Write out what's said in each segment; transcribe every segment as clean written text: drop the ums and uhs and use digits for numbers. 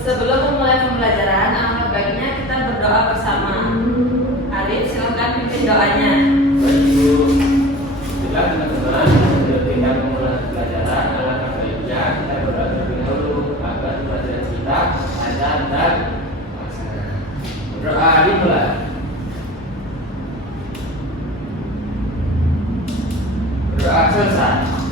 Sebelum memulai pembelajaran, alangkah baiknya kita berdoa bersama. Arif, silakan pimpin doanya. Baik Bu, bila teman-teman sebelum kita memulai pembelajaran, alangkah baiknya kita berdoa terlebih dahulu agar pembelajaran kita lancar dan terlaksana. Berdoa dimulai. Berdoa selesai.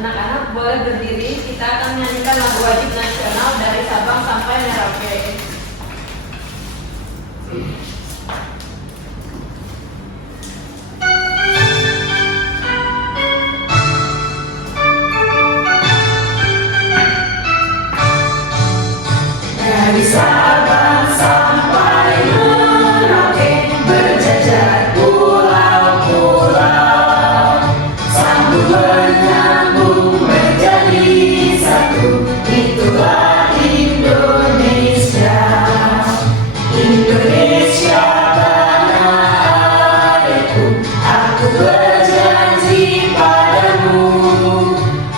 Anak-anak boleh berdiri, kita akan menyanyikan lagu wajib nasional dari Sabang sampai Merauke. Dari Sabang sampai Merauke berjajar pulau-pulau, sambung menyambung menjadi satu, itulah Indonesia. Indonesia tanah airku, aku berjanji padamu,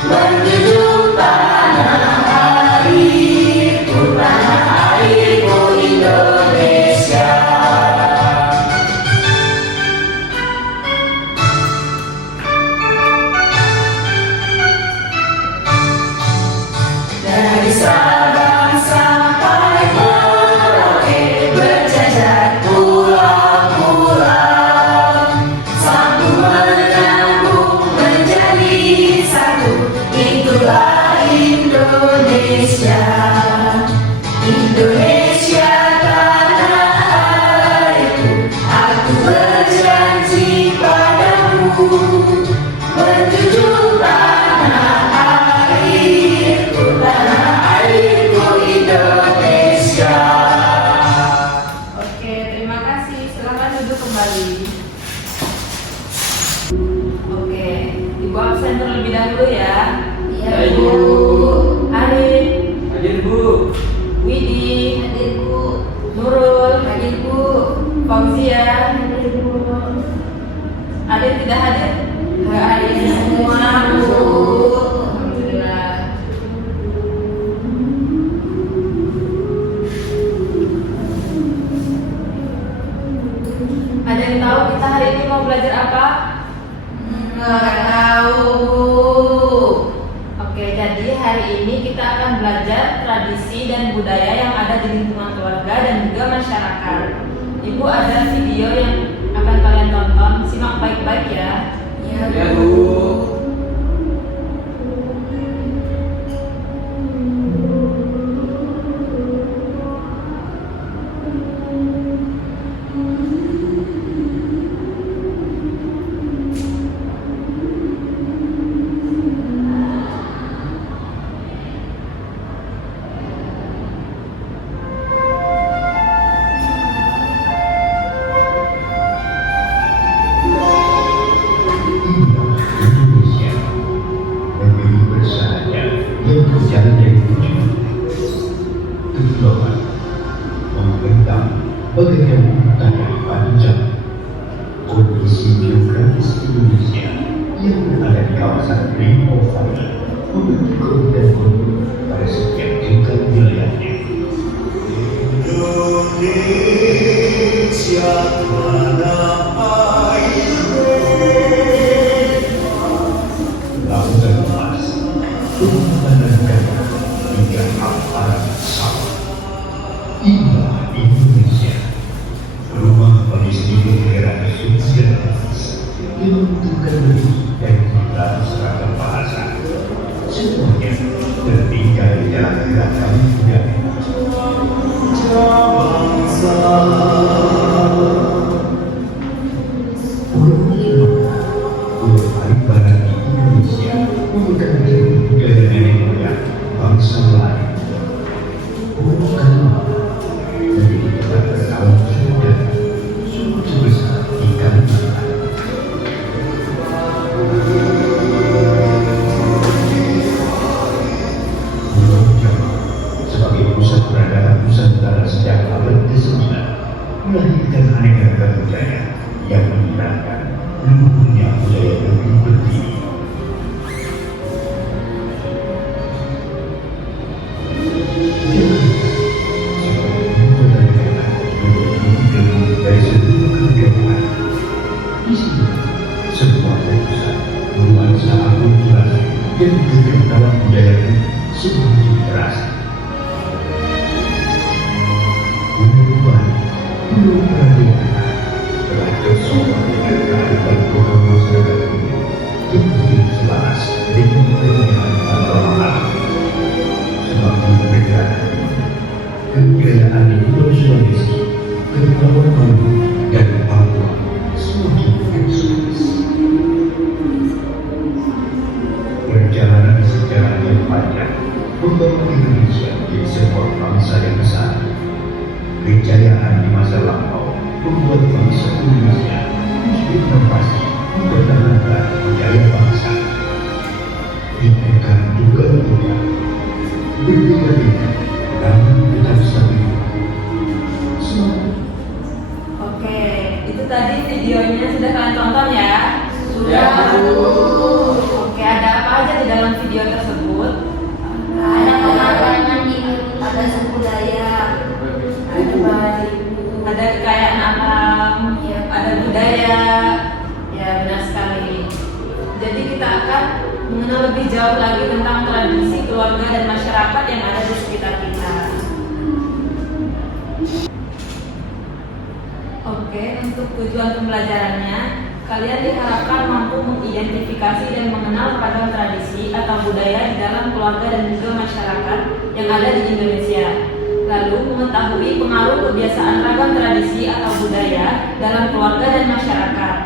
menjunjung tanah airku, tanah airku Indonesia. Dari Sabang sampai Merauke berjajar pulau-pulau, sambung menyambung menjadi satu, itulah Indonesia. Indonesia tanah airku, aku berjanji padamu, menjunjung tanah airku, tanah airku Indonesia. Oke, terima kasih. Silakan duduk kembali. Oke, Ibu absen terlebih dahulu ya. Baik Bu. Arif, Hadir Bu. Widi, Hadir Bu. Nurul, Hadir Bu. Fauzia, Hadir Bu. ada yang tidak hadir? Hadir semua Bu. Alhamdulillah. Ada yang tahu kita hari ini mau belajar apa? Nggak tahu Bu. Oke, jadi hari ini kita akan belajar tradisi dan budaya yang ada di lingkungan keluarga dan juga masyarakat. Ibu ada video yang akan kalian tonton, simak baik-baik ya. Ya Bu. Indonesia negeri bersahaja yang berjalan dari tujuan kepulauan membentang bagaikan hutan yang panjang. Kondisi geografis Indonesia yang berada di kawasan Ring of Fire memiliki kerugian penduduk pada setiap tingkat wilayahnya. Indonesia tanah airku, lautan emas, pemandangan gajah hingga hamparan sawah. Inilah Indonesia, rumah bagi seluruh era suci dan etis yang membutuhkan lebih dari kita seragam bahasa. Semuanya tertinggal di dalam gerakan budaya. Bangsa Pulau Sumatera, Pulau paling barat di Indonesia, memegang teguh budaya nenek moyang bangsa lain. Pulau Kalimantan menjadi tempat berkawan saudara suku sebesar di Kalimantan. Pulau Jawa sebagai pusat peradaban Nusantara sejak abad ke-9 yang juga dalam budaya ini semakin terasa. Budaya Bali belum pernah diangkat telah tersohor dengan kearifan lokal masyarakat ini yang begitu selaras dengan keindahan alam alam. Semakin bergerak, kekayaan di Pulau Sulawesi, Kepulauan Maluku, dan Papua semakin eksotis. Perjalanan sejarah yang panjang membawa Indonesia menjadi sebuah bangsa yang besar. Kejayaan di masa lampau membuat bangsa Indonesia berinovasi mempertahankan budaya bangsa. Mereka juga berubah, berbeda-beda, namun tetap stabil. Semangat. Oke, itu tadi videonya sudah kalian tonton ya? Sudah, Bu. Oke, ada apa aja di dalam video tersebut? Ada pemandangan Indonesia, ada suku Dayak, ada Bali, Ada kekayaan alam, Ya. ada budaya, ya benar sekali. Jadi kita akan mengenal lebih jauh lagi tentang tradisi keluarga dan masyarakat yang ada di sekitar kita. Oke, untuk tujuan pembelajarannya, kalian diharapkan mampu mengidentifikasi dan mengenal ragam tradisi atau budaya di dalam keluarga dan juga masyarakat yang ada di Indonesia. Lalu mengetahui pengaruh kebiasaan ragam tradisi atau budaya dalam keluarga dan masyarakat.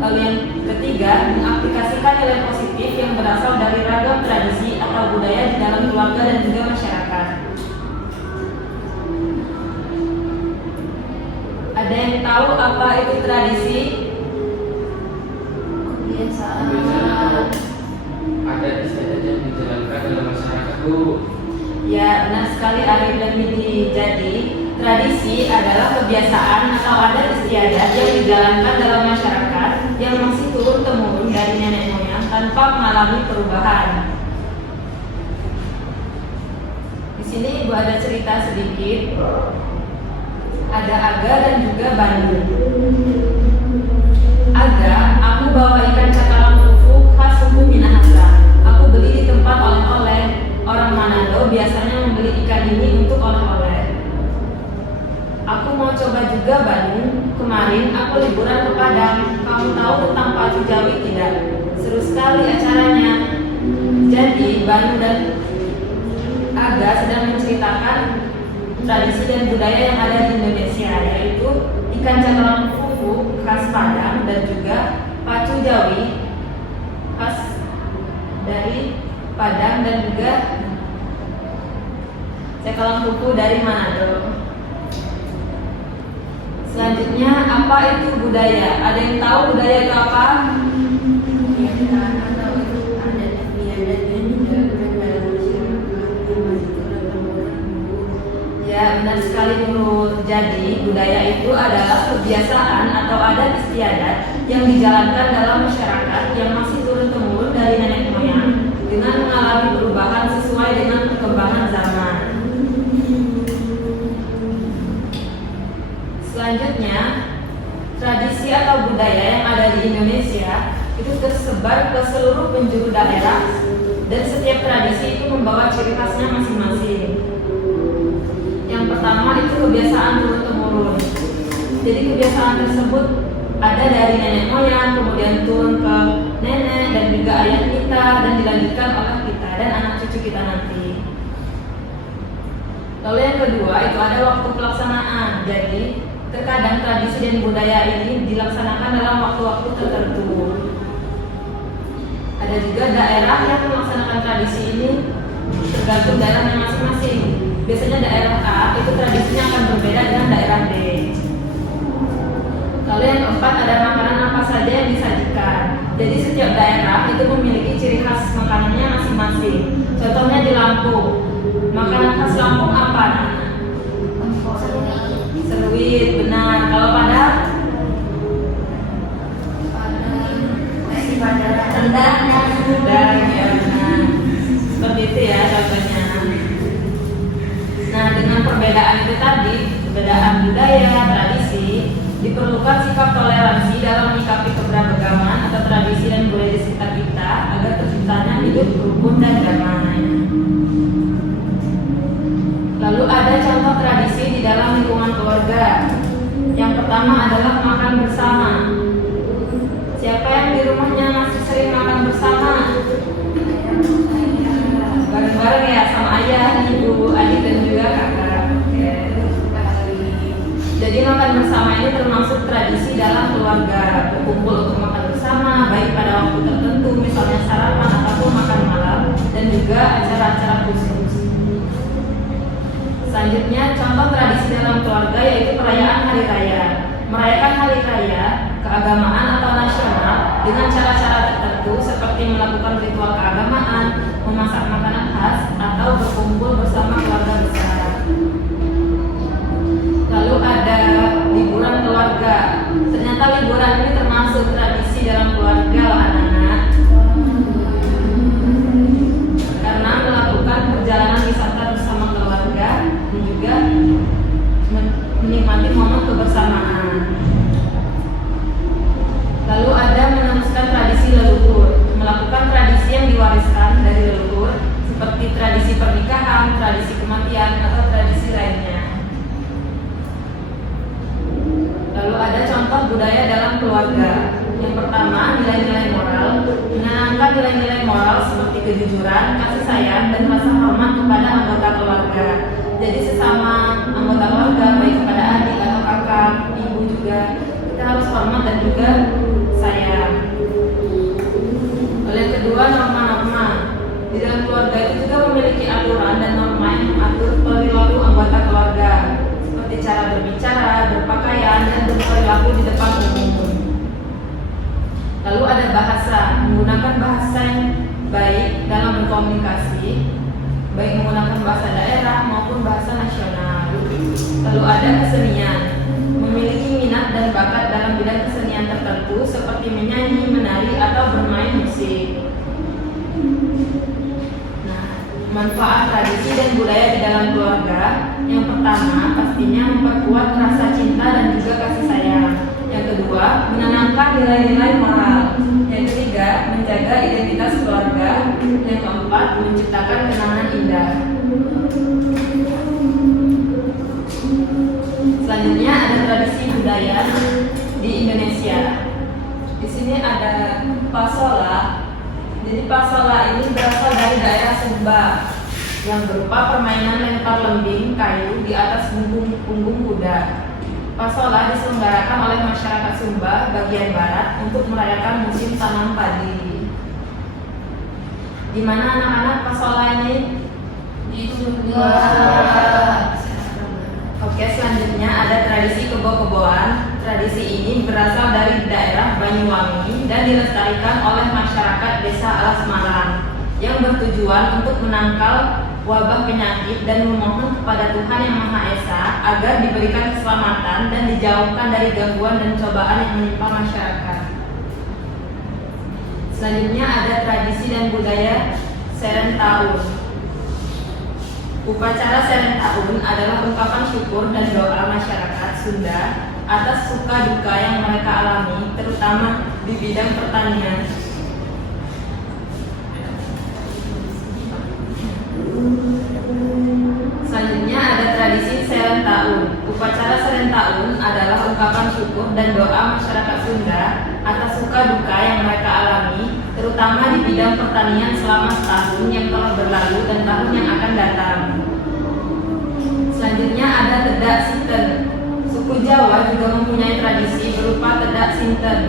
Lalu yang ketiga, mengaplikasikan nilai positif yang berasal dari ragam tradisi atau budaya di dalam keluarga dan juga masyarakat. Ada yang tahu apa itu tradisi? kebiasaan. Ada istiadat yang dijalankan dalam masyarakat, Bu. Ya, benar sekali Arif dan Midi. Jadi, tradisi adalah kebiasaan atau adat istiadat yang dijalankan dalam masyarakat yang masih turun-temurun dari nenek moyang tanpa mengalami perubahan. Di sini Ibu ada cerita sedikit. Ada Aga dan juga Bandung. Aga, aku bawa ikan cakalang fufu khas suku Minahasa. Aku beli di tempat oleh-oleh. Orang Manado biasanya membeli ikan ini untuk oleh-oleh. Aku mau coba juga Bandung. Kemarin aku liburan ke Padang. Kamu tahu tentang pacu Jawi tidak? Seru sekali acaranya. Jadi Bandung dan Aga sedang menceritakan tradisi dan budaya yang ada di Indonesia, yaitu ikan cakalang fufu khas Padang dan juga pacu Jawi khas dari Padang dan juga cakalang fufu dari Manado. Selanjutnya, apa itu budaya? Ada yang tahu budaya itu apa? Kebiasaan atau itu adat istiadat yang dijalankan dalam masyarakat yang masih turun-temurun. Ya, benar sekali Nurul. Jadi, budaya itu adalah kebiasaan atau adat istiadat yang dijalankan dalam masyarakat yang masih turun-temurun dari nenek moyang dengan mengalami perubahan sesuai dengan perkembangan zaman. Selanjutnya, tradisi atau budaya yang ada di Indonesia itu tersebar ke seluruh penjuru daerah dan setiap tradisi itu membawa ciri khasnya masing-masing. Yang pertama itu kebiasaan turun-temurun. Jadi kebiasaan tersebut ada dari nenek moyang, kemudian turun ke nenek dan juga ayah kita dan dilanjutkan oleh kita dan anak cucu kita nanti. Lalu yang kedua itu ada waktu pelaksanaan. Jadi terkadang tradisi dan budaya ini dilaksanakan dalam waktu-waktu tertentu. Ada juga daerah yang melaksanakan tradisi ini tergantung daerahnya masing-masing. Biasanya daerah A itu tradisinya akan berbeda dengan daerah B. Lalu yang keempat ada makanan apa saja yang disajikan. Jadi setiap daerah itu memiliki ciri khas makanannya masing-masing. Contohnya di Lampung, makanan khas Lampung apa? Seruit, benar. Kalau Padang? Nasi Padang rendang. Rendang, ya benar. Seperti itu ya contohnya. Nah, dengan perbedaan itu tadi, perbedaan budaya, tradisi, diperlukan sikap toleransi dalam menyikapi keberagaman atau tradisi dan budaya di sekitar kita agar tercipta terciptanya hidup rukun dan damai. Lalu ada contoh tradisi di dalam lingkungan keluarga. Yang pertama adalah makan bersama. Siapa yang di rumahnya masih sering makan bersama? Bareng-bareng ya, sama ayah, ibu, adik, dan juga kakak. Oke. Jadi makan bersama ini termasuk tradisi dalam keluarga. Berkumpul untuk makan bersama, baik pada waktu tertentu, misalnya sarapan ataupun makan malam, dan juga acara-acara khusus. Selanjutnya, contoh tradisi dalam keluarga yaitu perayaan hari raya. Merayakan hari raya, keagamaan atau nasional dengan cara-cara tertentu seperti melakukan ritual keagamaan, memasak makanan khas, atau berkumpul bersama keluarga besar. Lalu ada liburan keluarga. Ternyata liburan ini termasuk tradisi dalam keluarga loh anak-anak. Karena melakukan perjalanan wisata bersama keluarga dan juga menikmati momen kebersamaan. Lalu ada meneruskan tradisi leluhur. Melakukan tradisi yang diwariskan dari leluhur seperti tradisi pernikahan, tradisi kematian, atau tradisi lainnya. Lalu ada contoh budaya dalam keluarga. Yang pertama, nilai-nilai moral. Menanamkan nilai-nilai moral seperti kejujuran, kasih sayang, dan rasa hormat kepada anggota keluarga. Jadi sesama anggota keluarga, baik kepada adik atau kakak, ibu juga, kita harus hormat dan juga sayang. Lalu yang kedua, norma-norma. Di dalam keluarga itu juga memiliki aturan dan norma yang mengatur perilaku anggota keluarga, seperti cara berbicara, berpakaian, dan berperilaku di depan umum. Lalu ada bahasa, menggunakan bahasa yang baik dalam berkomunikasi, baik menggunakan bahasa daerah maupun bahasa nasional. Lalu ada kesenian, memiliki minat dan bakat dalam bidang kesenian tertentu seperti menyanyi, menari, atau bermain musik. Nah, manfaat tradisi dan budaya di dalam keluarga. Yang pertama, pastinya memperkuat rasa cinta dan juga kasih sayang. Yang kedua, menanamkan nilai-nilai moral. Yang ketiga, menjaga identitas keluarga. Yang keempat, menciptakan kenangan indah. Selanjutnya ada tradisi budaya di Indonesia. Di sini ada pasola. Jadi pasola ini berasal dari daerah Sumba yang berupa permainan lempar lembing kayu di atas punggung kuda. Pasola diselenggarakan oleh masyarakat Sumba bagian barat untuk merayakan musim tanam padi. Di mana anak-anak pasola ini? Di Sumba. Oke, selanjutnya ada tradisi kebo-keboan. Tradisi ini berasal dari daerah Banyuwangi dan dilestarikan oleh masyarakat Desa Alas Malang yang bertujuan untuk menangkal wabah penyakit dan memohon kepada Tuhan Yang Maha Esa agar diberikan keselamatan dan dijauhkan dari gangguan dan cobaan yang menimpa masyarakat. Selanjutnya ada tradisi dan budaya Seren Tahun. Upacara Seren Tahun adalah ungkapan syukur dan doa masyarakat Sunda atas suka duka yang mereka alami, terutama di bidang pertanian. Selanjutnya ada tradisi Seren Tahun. Upacara Seren Tahun adalah ungkapan syukur dan doa masyarakat Sunda atas suka duka yang mereka alami, terutama di bidang pertanian selama setahun yang telah berlalu dan tahun yang akan datang. Selanjutnya ada Tedak Sinten. Suku Jawa juga mempunyai tradisi berupa Tedak Sinten,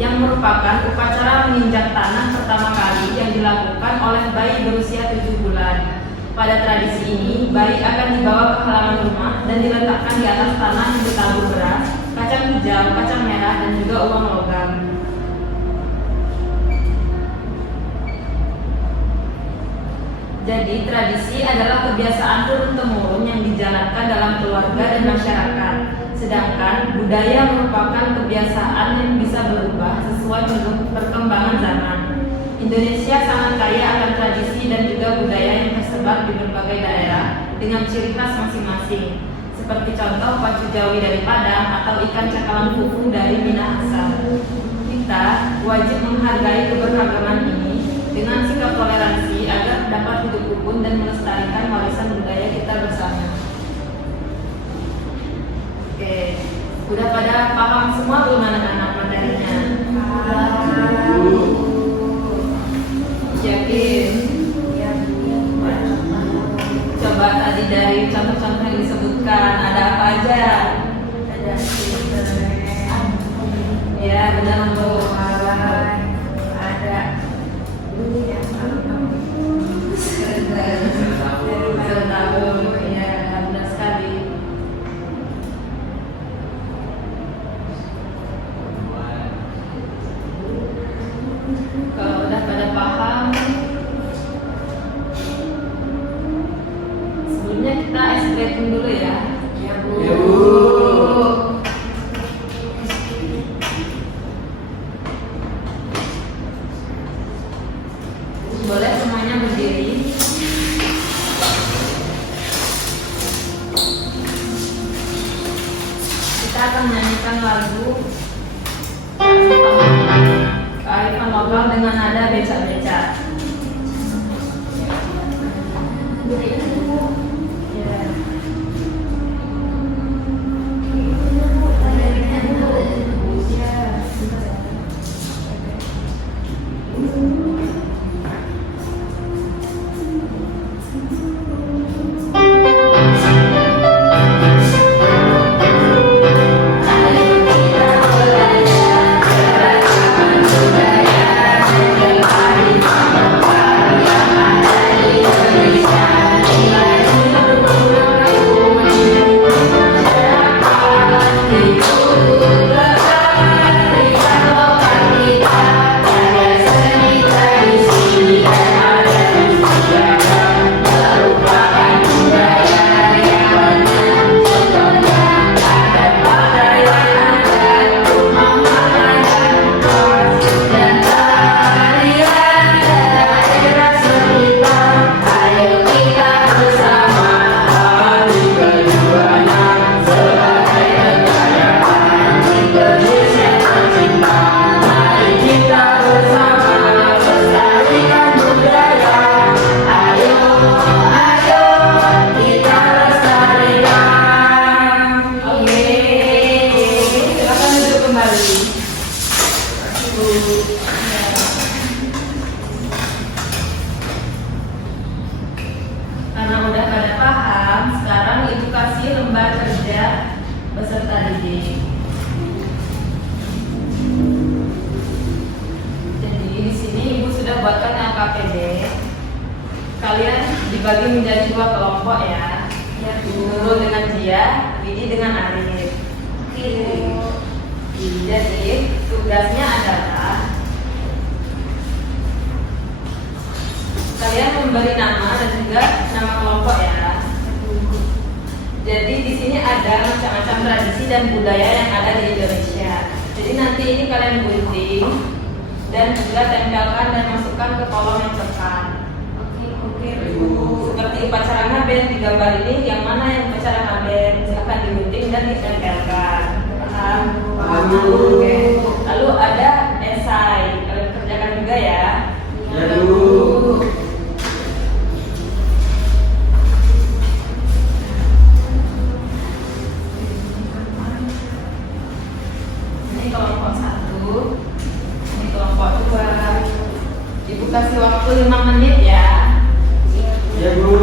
yang merupakan upacara menginjak tanah pertama kali yang dilakukan oleh bayi berusia 7 bulan. Pada tradisi ini, bayi akan dibawa ke halaman rumah dan diletakkan di atas tanah yang ditabur beras, kacang hijau, kacang merah, dan juga uang logam. Jadi, tradisi adalah kebiasaan turun-temurun yang dijalankan dalam keluarga dan masyarakat. Sedangkan budaya merupakan kebiasaan yang bisa berubah sesuai perkembangan zaman. Indonesia sangat kaya akan tradisi dan juga budaya yang tersebar di berbagai daerah dengan ciri khas masing-masing, seperti contoh pacu jawi dari Padang atau ikan cakalang fufu dari Minahasa. Kita wajib menghargai keberagaman ini dengan sikap rukun dan melestarikan warisan budaya kita bersama. Oke, udah pada paham semua belum anak-anak materinya? Yakin? Coba tadi dari contoh-contoh yang disebutkan ada apa aja? Ya, benar untuk kalau udah pada paham, sebelumnya kita ice breaking dulu ya. Ya, Bu. Ya, Bu. Boleh semuanya berdiri. Kita akan menyanyikan lagu kearifan lokal dengan nada beca-beca. Ya. Karena udah pada paham, sekarang Ibu kasih lembar kerja beserta didik. Jadi di sini Ibu sudah buatkan LKPD. Kalian dibagi menjadi 2 kelompok ya. Nurul dengan Dia, Widi dengan Arif. Jadi tugasnya adalah kalian memberi nama dan juga nama kelompok ya. Jadi di sini ada macam-macam tradisi dan budaya yang ada di Indonesia. Jadi nanti ini kalian gunting dan juga tempelkan dan masukkan ke kolom yang cepat. Oke, Bu. Seperti upacara ngaben di gambar ini, yang mana yang upacara ngaben silakan digunting dan ditempelkan. Paham? Oke. Lalu ada esai, kalian kerjakan juga ya. Ya, Bu. Ini kelompok 1, ini kelompok 2. Ibu kasih waktu 5 menit ya. Ya, Bu.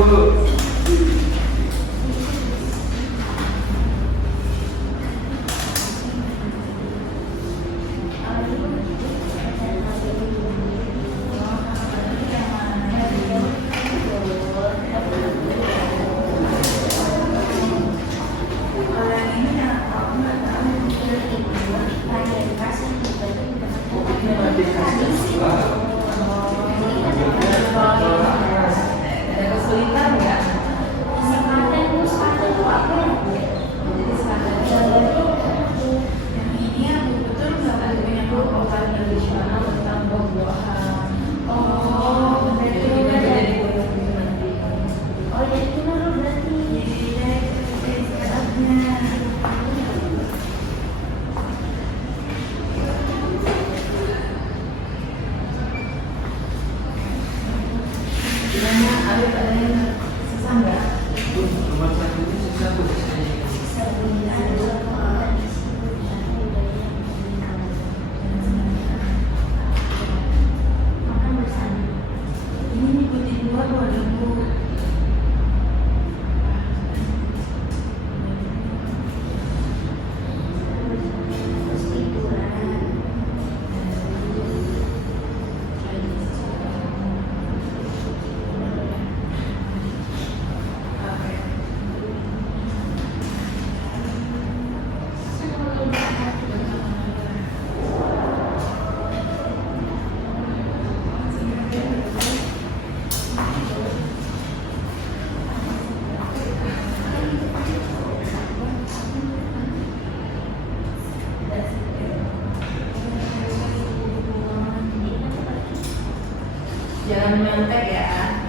Jangan mentek ya.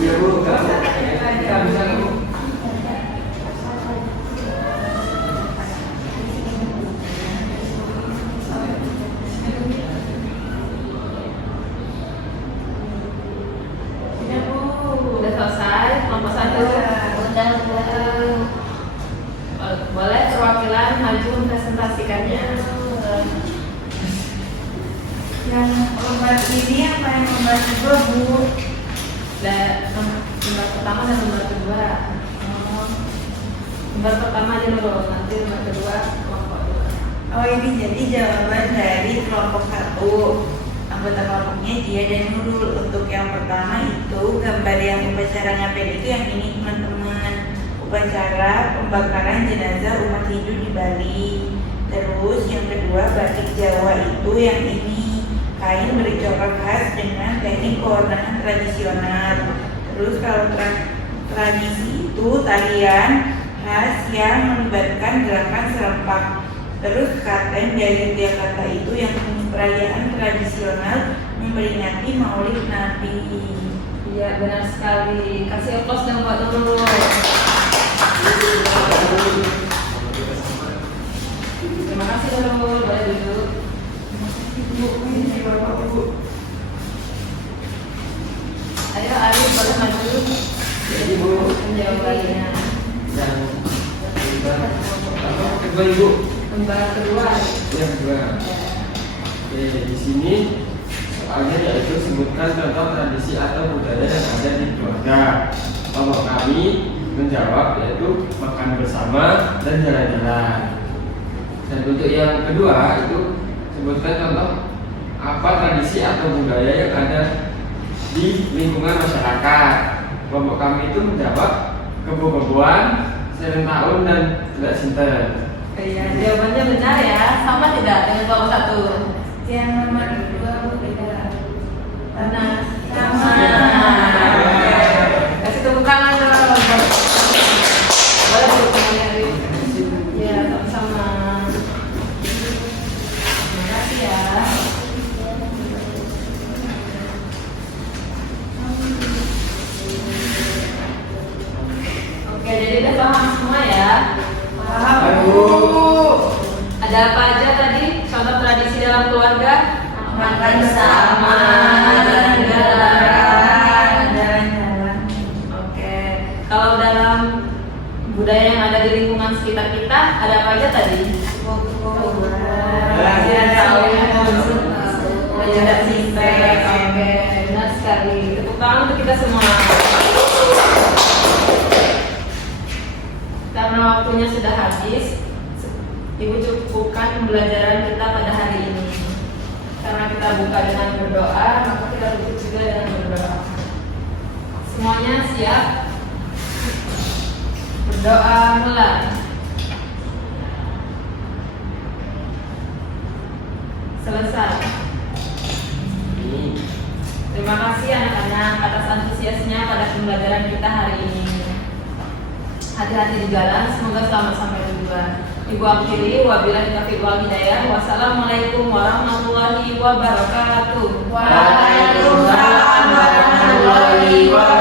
Iya Bu, nggak bisa Bu. Udah Bu, udah selesai kelompok 1. Boleh perwakilan maju mempresentasikannya. Yang lembar ini apa yang lembar kedua Bu? Dan lembar pertama dan lembar kedua. Lembar pertama aja dulu, nanti lembar kedua kelompok 2. Oh, ini jadi jawaban dari kelompok 1. Anggota kelompoknya dia dan Nurul. Untuk yang pertama itu gambar yang upacaranya pede itu yang ini teman-teman. Upacara pembakaran jenazah umat Hindu di Bali. Terus yang kedua batik Jawa itu yang ini, kain bercorak khas dengan teknik pewarnaan tradisional. Terus kalau tradisi itu tarian khas yang melibatkan gerakan serempak. Terus Klaten dari Yogyakarta itu yang perayaan tradisional memperingati Maulid Nabi. Iya benar sekali. Kasih aplaus dong buat Nurul. Terima kasih Nurul, boleh duduk. Ini Bapak Bu. Ayo Arif boleh maju. Jadi Bu, Jawabannya yang kedua Ibu. lembar kedua. Yang kedua. Oke, di sini soalnya yaitu sebutkan contoh tradisi atau budaya yang ada di keluarga. Kelompok kami menjawab yaitu makan bersama dan jalan-jalan. Dan untuk yang kedua itu sebutkan contoh apa tradisi atau budaya yang ada di lingkungan masyarakat. Kelompok kami itu menjawab kebo-keboan, serentahun tahun dan tidak sinten. Iya, jawabannya benar ya. Sama tidak dengan kelompok 1? Yang nomor 2 Bu beda. Benar. Sama. Kasih tepuk tangan dong. Boleh tepuk tangan Arif. Iya, sama-sama. Terima kasih ya. Oke, jadi udah paham semua ya. Paham Bu. Ada apa aja tadi? Contoh tradisi dalam keluarga? Makan bersama, jalan-jalan. Oke. Kalau dalam budaya yang ada di lingkungan sekitar kita, ada apa aja tadi? Belajar tahu, belajar simpel. Oke, benar sekali. Tepuk tangan untuk kita semua. Karena waktunya sudah habis, Ibu cukupkan pembelajaran kita pada hari ini. Karena kita buka dengan berdoa, maka kita tutup juga dengan berdoa. Semuanya siap? Berdoa mulai. Selesai. Terima kasih anak-anak atas antusiasnya pada pembelajaran kita hari ini. Hati-hati di jalan, semoga selamat sampai tujuan. Ibu akhiri, wabillahi taufiq wal hidayah. Wassalamualaikum warahmatullahi wabarakatuh. Waalaikumsalam warahmatullahi wabarakatuh.